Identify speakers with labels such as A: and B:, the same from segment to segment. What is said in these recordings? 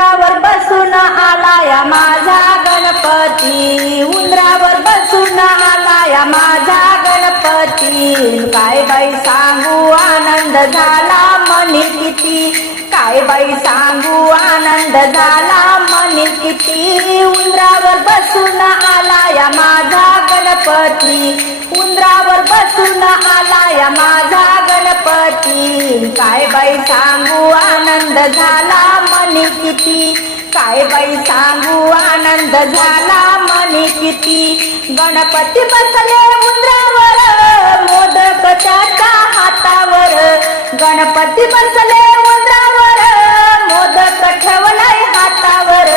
A: उंदरावर बसून आलाया माझा गणपती. उंदरावर बसून आलाया माझा गणपती. काय बाई सांगू आनंद झाला मनी किती. काय बाई सांगू आनंद झाला मनी किती. उंदरावर बसून आलाया माझा गणपती. उंदरावर बसून आलाया माझा गणपती. काय बाई सांगू आनंद झाला मनी किती काय बाई सांगू आनंद झाला मनी किती गणपती बसले उंदरावर मोदक त्याच्या हातावर. गणपती बसले उंदरावर मोदक ठेवलाय हातावर.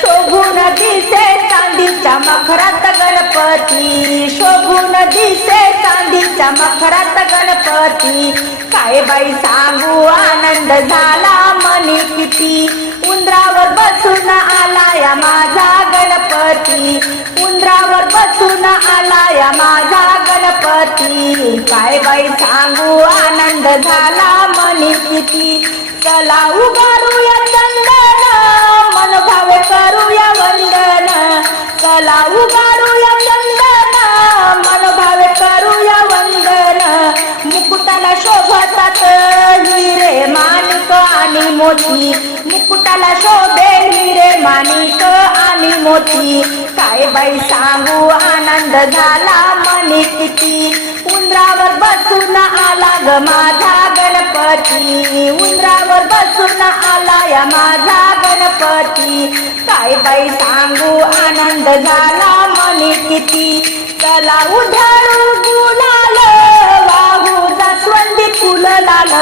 A: शोभून दिसे चांदीच्या मखरात गणपती. शोभून दिसे चांदीच्या मखरात गणपती. काय बाई सांगू आनंद झाला मनी किती? उंदरावर बसून आलाया माझा गणपती. उंदरावर बसून आलाया माझा गणपती. काय बाई सांगू? आनंद झाला मनी किती? चला उगारूया चंदन. मोती मुकुटाला शोभेल हिरे माणिक आणि मोती काय बाई सांगू आनंद झाला मनी किती. उंदरावर बसून आला ग माझा गणपती. उंदरावर बसून आला या माझा गणपती. काय बाई सांगू आनंद झाला मनी किती. चला उधारू गुलाल वाहू जास्वंदी फुल लाल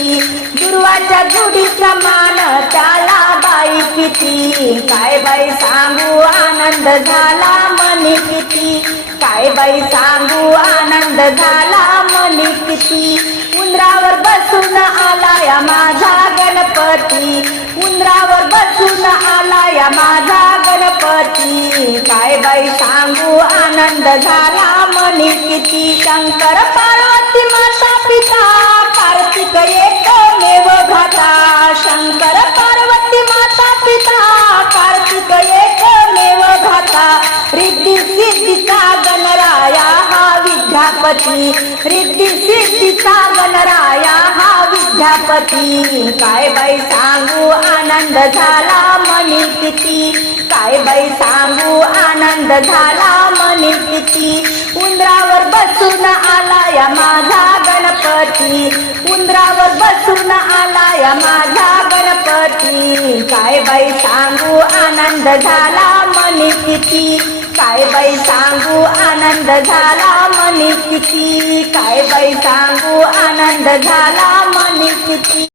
A: किती दुर्वाच्या जुडीचा मान त्याला बाई किती? काय बाई सांगू आनंद झाला मनी किती? काय बाई सांगू आनंद झाला मनी किती? उंदरावर बसून आलाया माझा गणपती. उंदरावर बसून आलाया माझा गणपती. काय बाई सांगू आनंद झाला मनी किती? शंकर पार विद्यापती रिद्धी सिद्धीचा गणराया हा विद्यापती. काय बाई सांगू आनंद झाला मनी किती काय बाई सांगू आनंद झाला मनी किती उंदरावर बसून आला या माझा गणपती. उंदरावर बसून आला या माझा गणपती. काय बाई सांगू आनंद झाला मनी किती काय बाई सांगू? आनंद झाला मनी किती? काय बाई सांगू? आनंद झाला मनी किती?